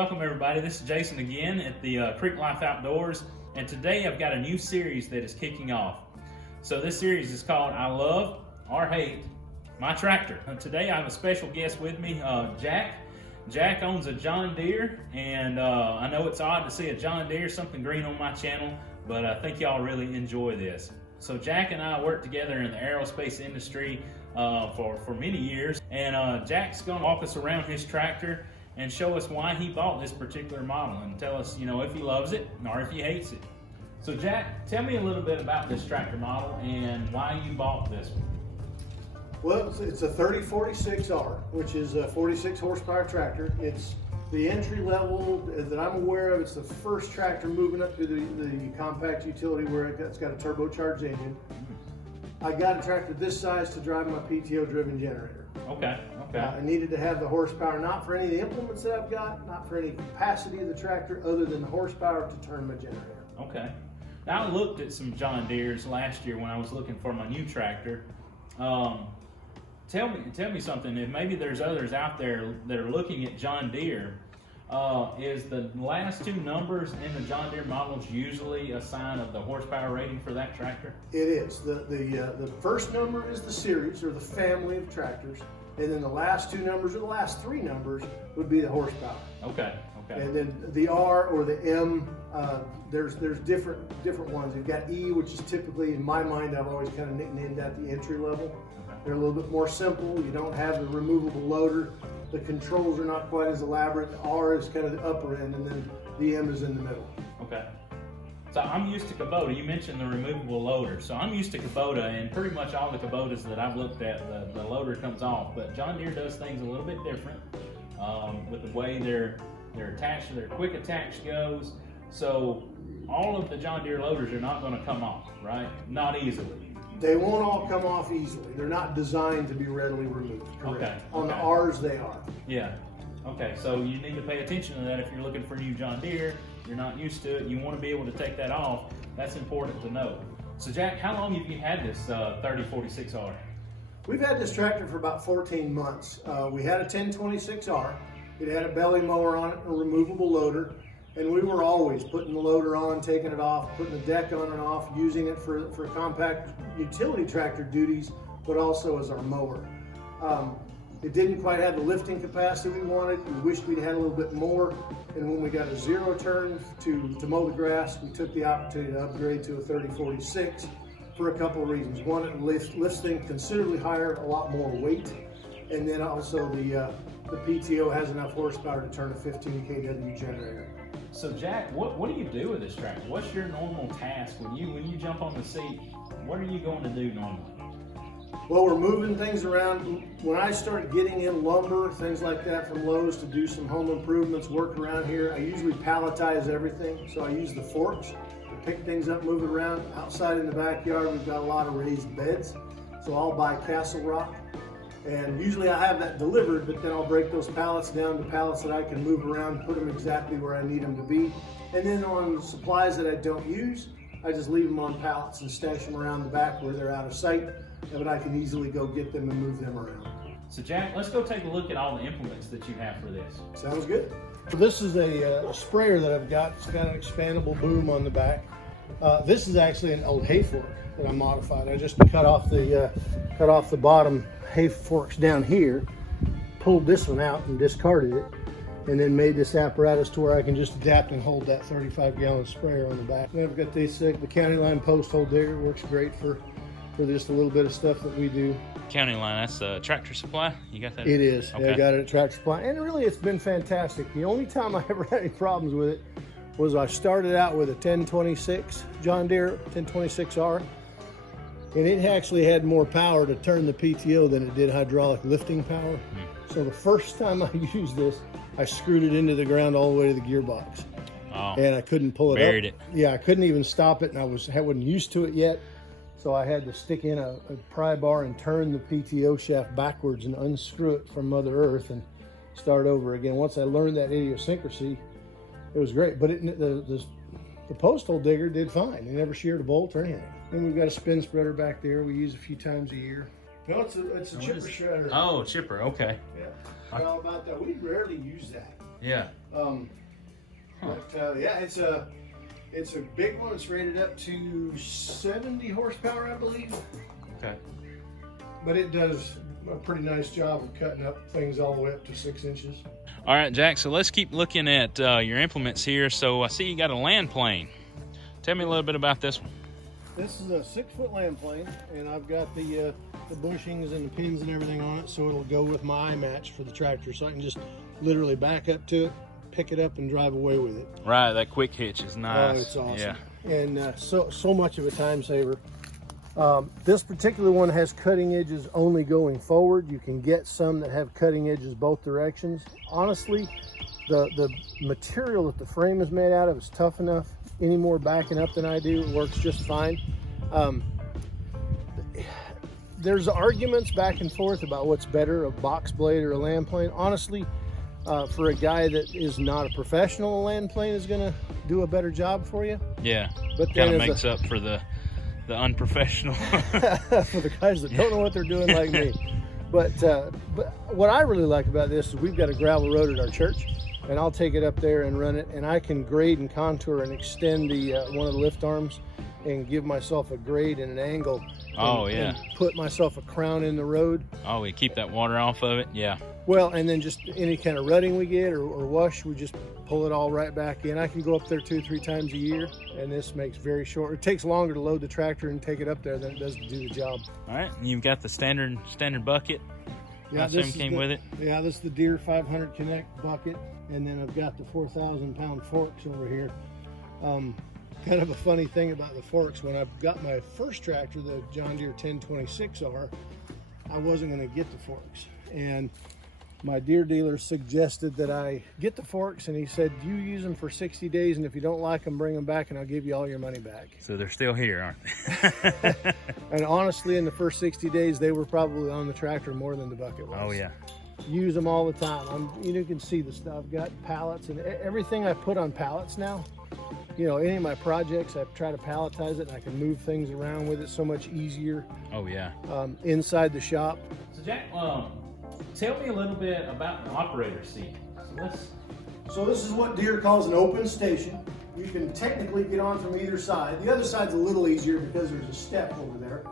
welcome everybody. This is Jason again at the Creek Life Outdoors, and today I've got a new series that is kicking off. So this series is called I Love or Hate My Tractor. And today I have a special guest with me, Jack. Jack owns a John Deere, and I know it's odd to see a John Deere, something green on my channel, but I think y'all really enjoy this. So Jack and I worked together in the aerospace industry for many years, and Jack's going to walk us around his tractor and show us why he bought this particular model and tell us, if he loves it or if he hates it. So Jack, tell me a little bit about this tractor model and why you bought this one. Well, it's a 3046R, which is a 46 horsepower tractor. It's the entry level that I'm aware of. It's the first tractor moving up to the compact utility where it's got a turbocharged engine. I got a tractor this size to drive my PTO driven generator. Okay. I needed to have the horsepower, not for any of the implements that I've got, not for any capacity of the tractor, other than the horsepower to turn my generator. Okay. Now I looked at some John Deeres last year when I was looking for my new tractor. Tell me something. If maybe there's others out there that are looking at John Deere, is the last two numbers in the John Deere models usually a sign of the horsepower rating for that tractor? It is. The first number is the series or the family of tractors, and then the last two numbers or the last three numbers would be the horsepower. Okay. And then the R or the M, there's different ones. You've got E, which is typically, in my mind, I've always kind of nicknamed that the entry level. Okay. They're a little bit more simple. You don't have the removable loader. The controls are not quite as elaborate. The R is kind of the upper end, and then the M is in the middle. Okay. So I'm used to Kubota. You mentioned the removable loader. So I'm used to Kubota, and pretty much all the Kubotas that I've looked at, the loader comes off. But John Deere does things a little bit different with the way they're attached, their quick attach goes. So all of the John Deere loaders are not going to come off, right? Not easily. They won't all come off easily. They're not designed to be readily removed. Correct. Okay. On the R's, they are. Yeah. Okay, so you need to pay attention to that if you're looking for a new John Deere. You're not used to it. You want to be able to take that off. That's important to know. So Jack, how long have you had this 3046R? We've had this tractor for about 14 months. We had a 1026R. It had a belly mower on it, a removable loader, and we were always putting the loader on, taking it off, putting the deck on and off, using it for compact utility tractor duties, but also as our mower. It didn't quite have the lifting capacity we wanted. We wished we'd had a little bit more, and when we got a zero turn to mow the grass, we took the opportunity to upgrade to a 3046 for a couple of reasons. One, it lifts things considerably higher, a lot more weight, and then also the PTO has enough horsepower to turn a 15 kW generator. So Jack, what do you do with this tractor? What's your normal task when you jump on the seat? What are you going to do normally? Well, we're moving things around. When I start getting in lumber, things like that from Lowe's to do some home improvements, work around here, I usually palletize everything. So I use the forks to pick things up, move it around. Outside in the backyard, we've got a lot of raised beds. So I'll buy castle rock. And usually I have that delivered, but then I'll break those pallets down to pallets that I can move around, put them exactly where I need them to be. And then on supplies that I don't use, I just leave them on pallets and stash them around the back where they're out of sight, but I can easily go get them and move them around. So Jack, let's go take a look at all the implements that you have for this. Sounds good. This is a sprayer that I've got. It's got an expandable boom on the back. This is actually an old hay fork that I modified. I just cut off the bottom hay forks down here, pulled this one out and discarded it, and then made this apparatus to where I can just adapt and hold that 35-gallon sprayer on the back. Then I've got the county line post hole digger. Works great for just a little bit of stuff that we do. County line, that's a Tractor Supply? You got that? It is. Okay. Yeah, I got it at Tractor Supply, and really it's been fantastic. The only time I ever had any problems with it was I started out with a 1026 John Deere 1026R, and it actually had more power to turn the PTO than it did hydraulic lifting power. So the first time I used this, I screwed it into the ground all the way to the gearbox. Oh, and I couldn't pull it buried up. it. Yeah, I couldn't even stop it, and I wasn't used to it yet. So I had to stick in a pry bar and turn the PTO shaft backwards and unscrew it from Mother Earth and start over again. Once I learned that idiosyncrasy, it was great. But the post hole digger did fine. It never sheared a bolt or anything. And we've got a spin spreader back there we use a few times a year. No, it's a chipper shredder. Oh, chipper. Okay. Yeah. All about that. We rarely use that. Yeah. But yeah, it's a big one. It's rated up to 70 horsepower, I believe. Okay. But it does a pretty nice job of cutting up things all the way up to 6 inches. All right, Jack, so let's keep looking at your implements here. So I see you got a land plane. Tell me a little bit about this one. This is a 6-foot land plane, and I've got the bushings and the pins and everything on it, so it'll go with my eye match for the tractor, so I can just literally back up to it, pick it up, and drive away with it. Right, that quick hitch is nice. Oh, it's awesome. Yeah. And so much of a time saver. This particular one has cutting edges only going forward. You can get some that have cutting edges both directions. Honestly, the material that the frame is made out of is tough enough. Any more backing up than I do, it works just fine. There's arguments back and forth about what's better, a box blade or a land plane. Honestly, for a guy that is not a professional, a land plane is going to do a better job for you. Yeah, but kind of makes up for the unprofessional. For the guys that don't know what they're doing like me. But what I really like about this is we've got a gravel road at our church, and I'll take it up there and run it, and I can grade and contour and extend the one of the lift arms and give myself a grade and an angle. Oh, and, yeah. And put myself a crown in the road. Oh, we keep that water off of it? Yeah. Well, and then just any kind of rutting we get or wash, we just pull it all right back in. I can go up there 2 or 3 times a year, and this makes very short. It takes longer to load the tractor and take it up there than it does to do the job. All right, and you've got the standard bucket. Yeah, I assume came with it. Yeah, this is the Deere 500 Connect bucket, and then I've got the 4,000-pound forks over here. Kind of a funny thing about the forks, when I got my first tractor, the John Deere 3046R, I wasn't going to get the forks, and my Deere dealer suggested that I get the forks, and he said, you use them for 60 days, and if you don't like them, bring them back and I'll give you all your money back. So they're still here, aren't they? And honestly, in the first 60 days, they were probably on the tractor more than the bucket was. Oh, yeah. Use them all the time. You can see the stuff. I've got pallets, and everything I put on pallets now. You know, any of my projects, I try to palletize it, and I can move things around with it so much easier. Oh, yeah. Inside the shop. So, Jack, tell me a little bit about the operator seat. So this is what Deere calls an open station. You can technically get on from either side. The other side's a little easier because there's a step over there.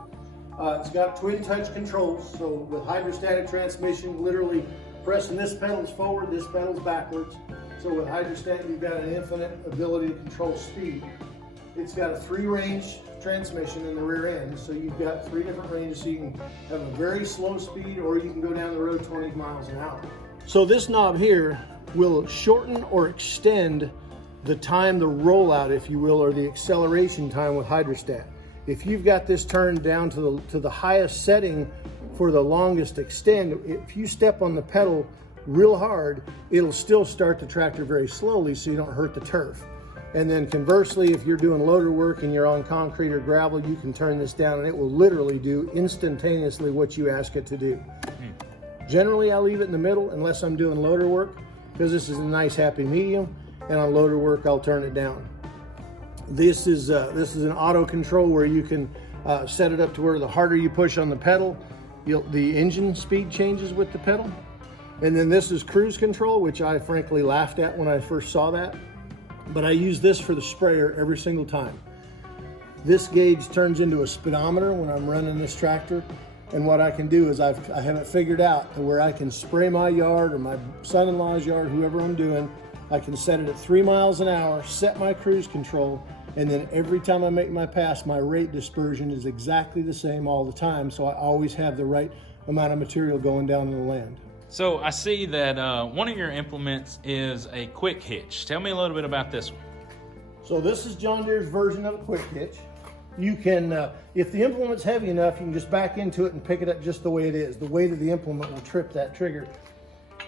It's got twin touch controls, so with hydrostatic transmission, literally pressing this pedal's forward, this pedal's backwards. So with hydrostatic, you've got an infinite ability to control speed. It's got a 3-range transmission in the rear end, so you've got 3 different ranges, so you can have a very slow speed, or you can go down the road 20 miles an hour. So this knob here will shorten or extend the time, the rollout, if you will, or the acceleration time with hydrostat. If you've got this turned down to the highest setting for the longest extend, if you step on the pedal real hard, it'll still start the tractor very slowly so you don't hurt the turf. And then conversely, if you're doing loader work and you're on concrete or gravel, you can turn this down and it will literally do instantaneously what you ask it to do. Generally, I leave it in the middle unless I'm doing loader work, because this is a nice happy medium, and on loader work, I'll turn it down. This is an auto control where you can set it up to where the harder you push on the pedal, the engine speed changes with the pedal. And then this is cruise control, which I frankly laughed at when I first saw that. But I use this for the sprayer every single time. This gauge turns into a speedometer when I'm running this tractor. And what I can do is I have it figured out to where I can spray my yard or my son-in-law's yard, whoever I'm doing. I can set it at 3 miles an hour, set my cruise control, and then every time I make my pass, my rate dispersion is exactly the same all the time. So I always have the right amount of material going down to the land. So I see that one of your implements is a quick hitch. Tell me a little bit about this one. So this is John Deere's version of a quick hitch. You can, if the implement's heavy enough, you can just back into it and pick it up just the way it is. The weight of the implement will trip that trigger.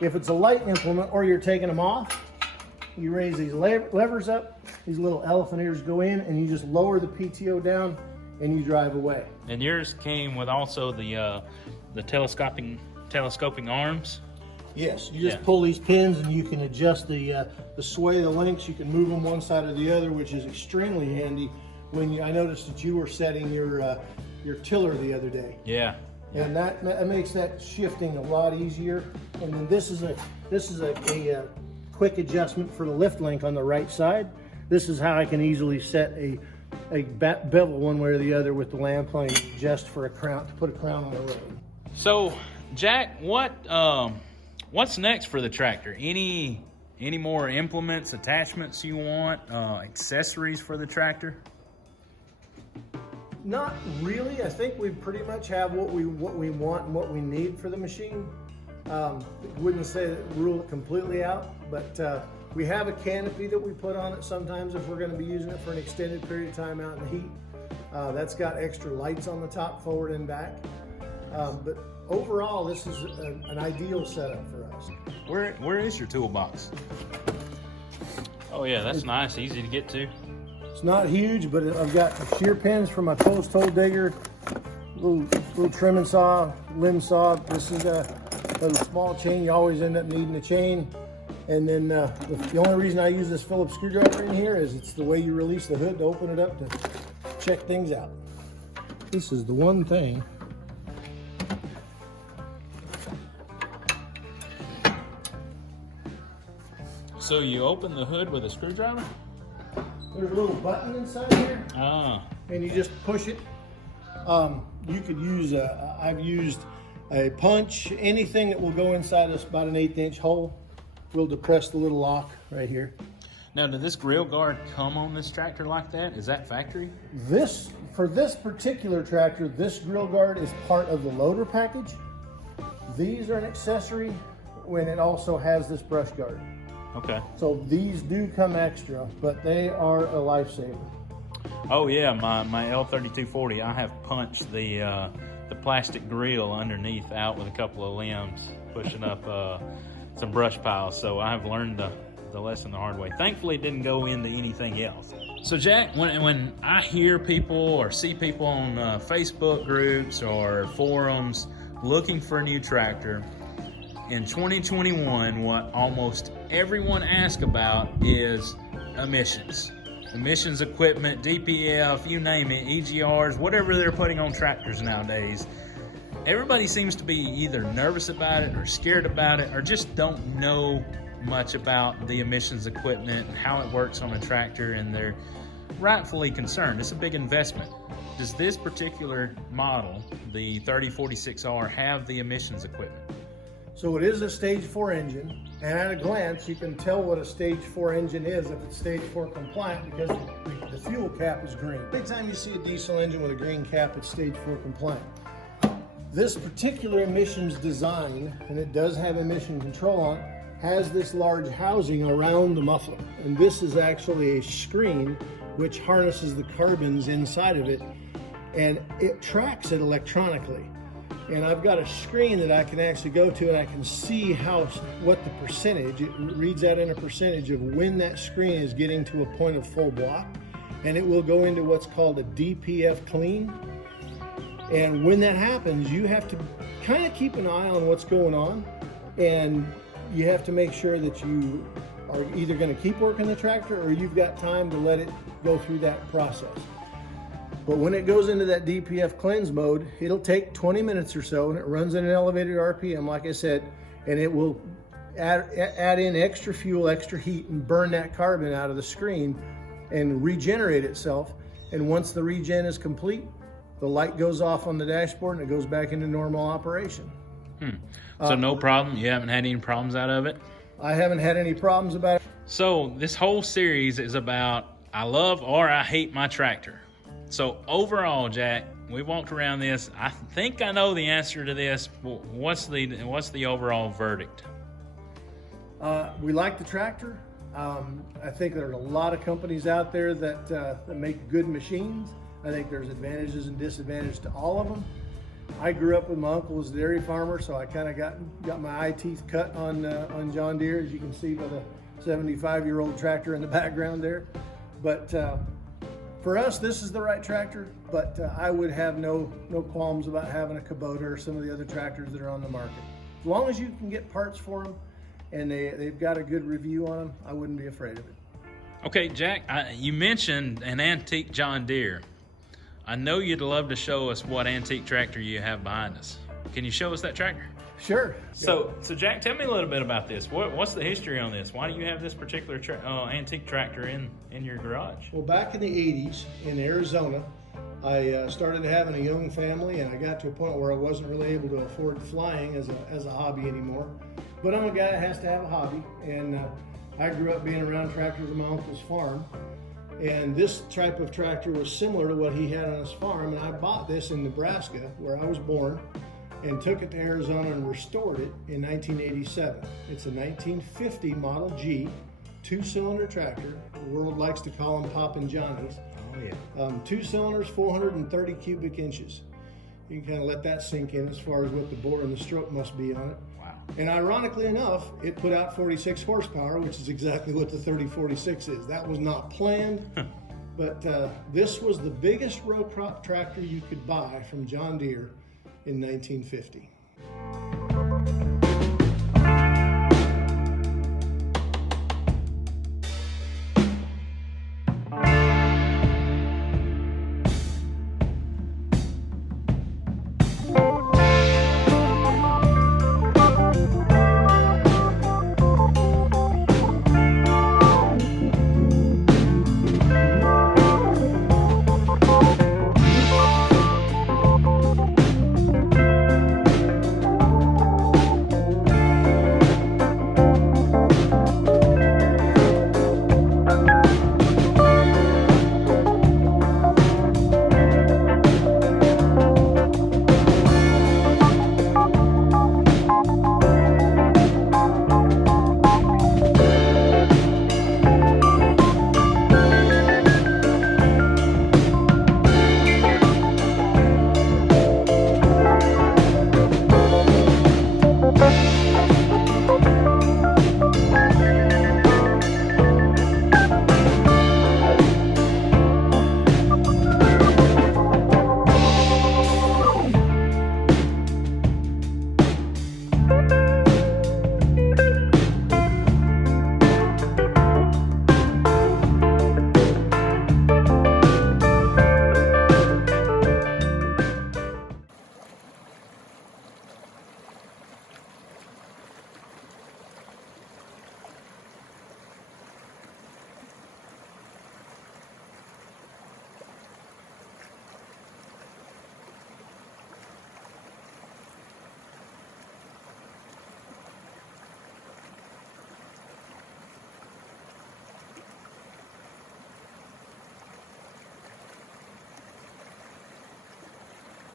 If it's a light implement or you're taking them off, you raise these levers up, these little elephant ears go in, and you just lower the PTO down and you drive away. And yours came with also the telescoping arms? Yes, you just pull these pins and you can adjust the sway of the links. You can move them one side or the other, which is extremely handy. I noticed that you were setting your tiller the other day. Yeah. And that makes that shifting a lot easier. And then this is a quick adjustment for the lift link on the right side. This is how I can easily set a bevel one way or the other with the land plane, just for a crown, to put a crown on the road. So, Jack, what's next for the tractor? Any more implements, attachments you want, accessories for the tractor? Not really. I think we pretty much have what we want and what we need for the machine. Wouldn't say rule it completely out, but we have a canopy that we put on it sometimes if we're going to be using it for an extended period of time out in the heat. That's got extra lights on the top, forward and back. But overall, this is an ideal setup for us. Where is your toolbox? Oh yeah, that's nice, easy to get to. It's not huge, but I've got shear pins for my post hole digger, little trimming saw, limb saw. This is a small chain. You always end up needing a chain. And then the only reason I use this Phillips screwdriver in here is it's the way you release the hood to open it up to check things out. This is the one thing. So you open the hood with a screwdriver? There's a little button inside here. Ah. And you just push it. You could use I've used a punch, anything that will go inside about an 1/8 inch hole. We'll depress the little lock right here. Now, did this grill guard come on this tractor like that? Is that factory? For this particular tractor, this grill guard is part of the loader package. These are an accessory when it also has this brush guard. Okay. So these do come extra, but they are a lifesaver. Oh yeah, my L3240, I have punched the plastic grill underneath out with a couple of limbs, pushing up some brush piles. So I have learned the lesson the hard way. Thankfully, it didn't go into anything else. So Jack, when I hear people or see people on Facebook groups or forums looking for a new tractor, in 2021, what almost everyone asks about is emissions. Emissions equipment, DPF, you name it, EGRs, whatever they're putting on tractors nowadays. Everybody seems to be either nervous about it or scared about it or just don't know much about the emissions equipment and how it works on a tractor, and they're rightfully concerned. It's a big investment. Does this particular model, the 3046R, have the emissions equipment? So it is a stage 4 engine, and at a glance you can tell what a stage 4 engine is if it's stage 4 compliant, because the fuel cap is green. Anytime you see a diesel engine with a green cap, it's stage 4 compliant. This particular emissions design, and it does have emission control on it, has this large housing around the muffler. And this is actually a screen which harnesses the carbons inside of it, and it tracks it electronically. And I've got a screen that I can actually go to, and I can see what the percentage, it reads out in a percentage of when that screen is getting to a point of full block. And it will go into what's called a DPF clean. And when that happens, you have to kind of keep an eye on what's going on. And you have to make sure that you are either going to keep working the tractor or you've got time to let it go through that process. But when it goes into that DPF cleanse mode, it'll take 20 minutes or so, and it runs at an elevated RPM, like I said, and it will add in extra fuel, extra heat, and burn that carbon out of the screen and regenerate itself. And once the regen is complete, the light goes off on the dashboard and it goes back into normal operation. So no problem? You haven't had any problems out of it? I haven't had any problems about it. So this whole series is about I love or I hate my tractor. So overall, Jack, we walked around this. I think I know the answer to this. What's the overall verdict? We like the tractor. I think there are a lot of companies out there that make good machines. I think there's advantages and disadvantages to all of them. I grew up with my uncle was a dairy farmer, so I kind of got my eye teeth cut on John Deere, as you can see by the 75-year-old tractor in the background there. But for us, this is the right tractor, but I would have no qualms about having a Kubota or some of the other tractors that are on the market. As long as you can get parts for them and they've got a good review on them, I wouldn't be afraid of it. Okay, Jack, you mentioned an antique John Deere. I know you'd love to show us what antique tractor you have behind us. Can you show us that tractor? Sure. So Jack, tell me a little bit about this. What's the history on this? Why do you have this particular antique tractor in your garage? Well, back in the 80s in Arizona, I started having a young family, and I got to a point where I wasn't really able to afford flying as a hobby anymore. But I'm a guy that has to have a hobby, and I grew up being around tractors on my uncle's farm. And this type of tractor was similar to what he had on his farm, and I bought this in Nebraska, where I was born, and took it to Arizona and restored it in 1987. It's a 1950 Model G, 2-cylinder tractor. The world likes to call them Poppin' Johnnies. Oh yeah. 2 cylinders, 430 cubic inches. You can kind of let that sink in as far as what the bore and the stroke must be on it. Wow. And ironically enough, it put out 46 horsepower, which is exactly what the 3046 is. That was not planned, but this was the biggest row crop tractor you could buy from John Deere in 1950.